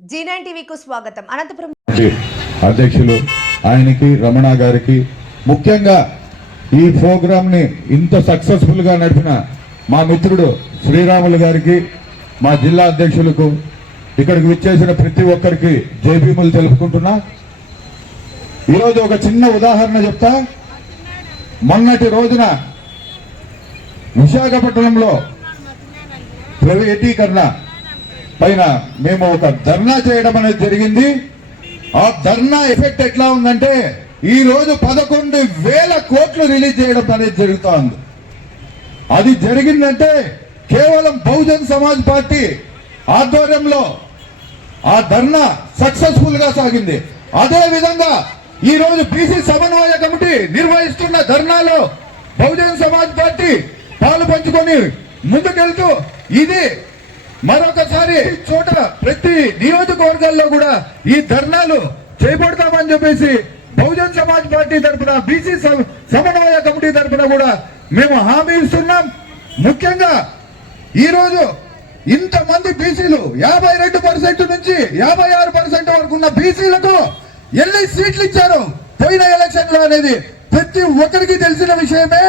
Z9 టీవీకు స్వాగతం. అనంతపురం అధ్యక్షులు ఆయనకి రమణ గారికి ముఖ్యంగా ఈ ప్రోగ్రామ్ని ఇంత సక్సెస్ఫుల్గా నడిపిన మా మిత్రుడు శ్రీరాములు గారికి మా జిల్లా అధ్యక్షులకు ఇక్కడికి విచ్చేసిన ప్రతి ఒక్కరికి జైభీములు తెలుపుకుంటున్నా. ఈరోజు ఒక చిన్న ఉదాహరణ చెప్తా. మొన్నటి రోజున విశాఖపట్నంలో ప్రైవేటీకరణ పైన మేము ఒక ధర్నా చేయడం అనేది జరిగింది. ఆ ధర్నా ఎఫెక్ట్ ఎట్లా ఉందంటే ఈ రోజు పదకొండు వేల కోట్లు రిలీజ్ చేయడం అనేది జరుగుతూ ఉంది అది జరిగిందంటే కేవలం బహుజన్ సమాజ్ పార్టీ ఆధ్వర్యంలో ఆ ధర్నా సక్సెస్ఫుల్గా సాగింది. అదే విధంగా ఈ రోజు బీసీ సమన్వయ కమిటీ నిర్వహిస్తున్న ధర్నాలో బహుజన్ సమాజ్ పార్టీ పాలు పంచుకొని ముందుకెళ్తూ ఇది మరొకసారి ఈ చోట ప్రతి నియోజకవర్గాల్లో కూడా ఈ ధర్నాలు చేపడతామని చెప్పేసి బహుజన్ సమాజ్ పార్టీ తరఫున బీసీ సమన్వయ కమిటీ తరఫున కూడా మేము హామీ ఇస్తున్నాం. ముఖ్యంగా ఈరోజు ఇంతమంది బీసీలు యాభై రెండు పర్సెంట్ నుంచి యాభై ఆరు పర్సెంట్ వరకు ఉన్న బీసీలకు ఎన్ని సీట్లు ఇచ్చారు? పోయిన ఎలక్షన్లో అనేది ప్రతి ఒక్కరికి తెలిసిన విషయమే.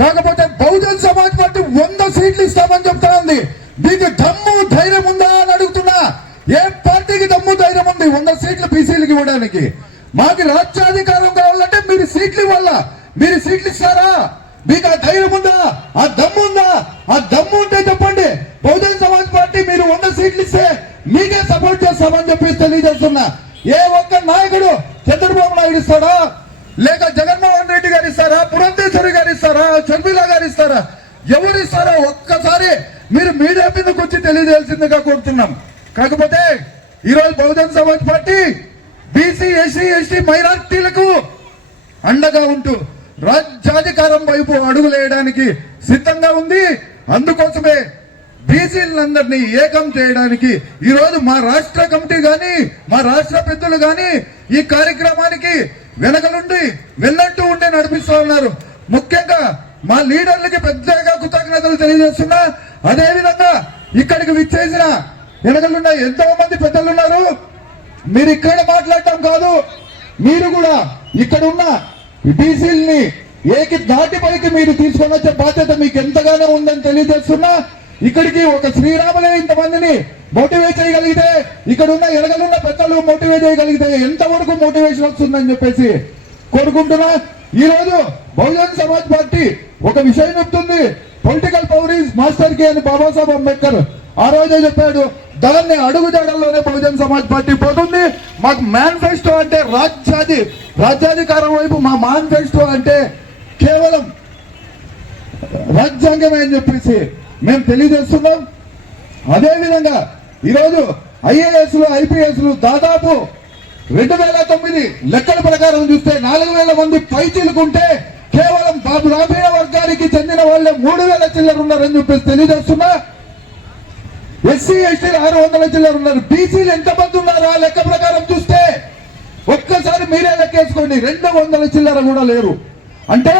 కాకపోతే బహుజన్ సమాజ్ పార్టీ వంద సీట్లు ఇస్తామని చెప్తా ఉంది. దీనికి దమ్ము ధైర్యం ఉందా అని అడుగుతున్నా ఏ పార్టీకి దమ్ము ధైర్యం ఉంది వంద సీట్లు ఇవ్వడానికి. మాకు రాజ్యాధికారం కావాలంటే మీరు సీట్లు ఇవ్వాలా? మీరు సీట్లు ఇస్తారా? మీకు ఆ ధైర్యం ఉందా? ఆ దమ్ము ఉందా? ఆ దమ్ము ఉంటే చెప్పండి. బహుజన సమాజ్ పార్టీ మీరు వంద సీట్లు ఇస్తే మీకే సపోర్ట్ చేస్తామని చెప్పి తెలియజేస్తున్నా. ఏ ఒక్క నాయకుడు చంద్రబాబు నాయుడు ఇస్తాడా? లేక జగన్మోహన్ రెడ్డి గారు ఇస్తారా? పురంధేశ్వరి గారు ఇస్తారా? షర్మిల గారు ఇస్తారా? ఎవరు ఇస్తారా ఒక్కసారి మీరు మీడియా మీదకి వచ్చి తెలియజేయాల్సిందిగా కోరుతున్నాం. కాకపోతే ఈరోజు Bahujan Samaj party BC SC ST మైనార్టీలకు అండగా ఉంటూ రాజ్యాధికారం వైపు అడుగులేయడానికి సిద్ధంగా ఉంది. అందుకోసమే బీసీలందరినీ ఏకం చేయడానికి ఈరోజు మా రాష్ట్ర కమిటీ కానీ మా రాష్ట్ర పెద్దలు కానీ ఈ కార్యక్రమానికి వెనక నుండి వెళ్ళంటూ ఉండి నడిపిస్తూ ఉన్నారు. ముఖ్యంగా మా లీడర్లకి పెద్దగా కృతజ్ఞతలు తెలియజేస్తున్నా. అదేవిధంగా ఇక్కడికి విచ్చేసిన వెనకలున్న ఎంతో మంది పెద్దలు ఉన్నారు మీరు ఇక్కడ మాట్లాడటం కాదు మీరు కూడా ఇక్కడ ఉన్న బీసీల్ని ఏకి దాటి పైకి మీరు తీసుకొని వచ్చే బాధ్యత మీకు ఎంతగానో ఉందని తెలియజేస్తున్నా. ఇక్కడికి ఒక శ్రీరాములే ఇంతమందిని మోటివేట్ చేయగలిగితే ఇక్కడ ఉన్న ఎనగలున్న పెద్దలు మోటివేట్ చేయగలిగితే ఎంతవరకు మోటివేషన్ వస్తుందని చెప్పేసి కోరుకుంటున్నా. ఈ రోజు బహుజన్ సమాజ్ పార్టీ ఒక విషయం చెప్తుంది. పొలిటికల్ పవర్ ఈజ్ మాస్టర్కి అని బాబాసాహెబ్ అంబేద్కర్ ఆ రోజే చెప్పాడు దాన్ని అడుగుజాడల్లోనే బహుజన్ సమాజ్ పార్టీ పోతుంది. మాకు మేనిఫెస్టో అంటే రాజ్యాధి రాజ్యాధికారం వైపు మా మేనిఫెస్టో అంటే కేవలం రాజ్యాంగమే అని చెప్పేసి మేము తెలియజేస్తున్నాం. అదేవిధంగా ఈరోజు ఐఏఎస్లు ఐపీఎస్లు దాదాపు రెండు వేల తొమ్మిది లెక్కల ప్రకారం చూస్తే నాలుగు వేల మంది పైచీలుకుంటే కేవలం బాబు గ్రామీణ వర్గానికి చెందిన వాళ్ళే మూడు వేల చిల్లర ఉన్నారని చెప్పేసి తెలియజేస్తున్నా. ఎస్సీ ఎస్టీలు ఆరు వందల చిల్లర ఉన్నారు. బీసీలు ఎంతమంది ఉన్నారు? ఆ లెక్క ప్రకారం చూస్తే ఒక్కసారి మీరే లెక్కేసుకోండి. రెండు వందల చిల్లర కూడా లేరు. అంటే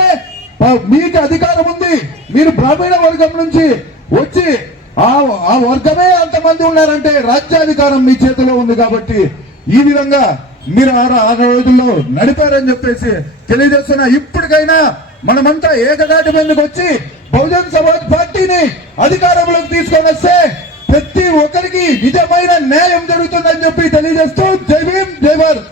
మీకు అధికారం ఉంది. మీరు బ్రాహ్మణ వర్గం నుంచి వచ్చి ఆ ఆ వర్గమే అంతమంది ఉన్నారంటే రాజ్యాధికారం మీ చేతిలో ఉంది కాబట్టి ఈ విధంగా మీరు ఆరు రోజుల్లో నడిపారని చెప్పేసి తెలియజేస్తున్నా. ఇప్పటికైనా మనమంతా ఏకదాటి మీదకి వచ్చి బహుజన్ సమాజ్ పార్టీని అధికారంలోకి తీసుకొని వస్తే ప్రతి ఒక్కరికి నిజమైన న్యాయం జరుగుతుందని చెప్పి తెలియజేస్తూ జై భీమ్ జై భారత్.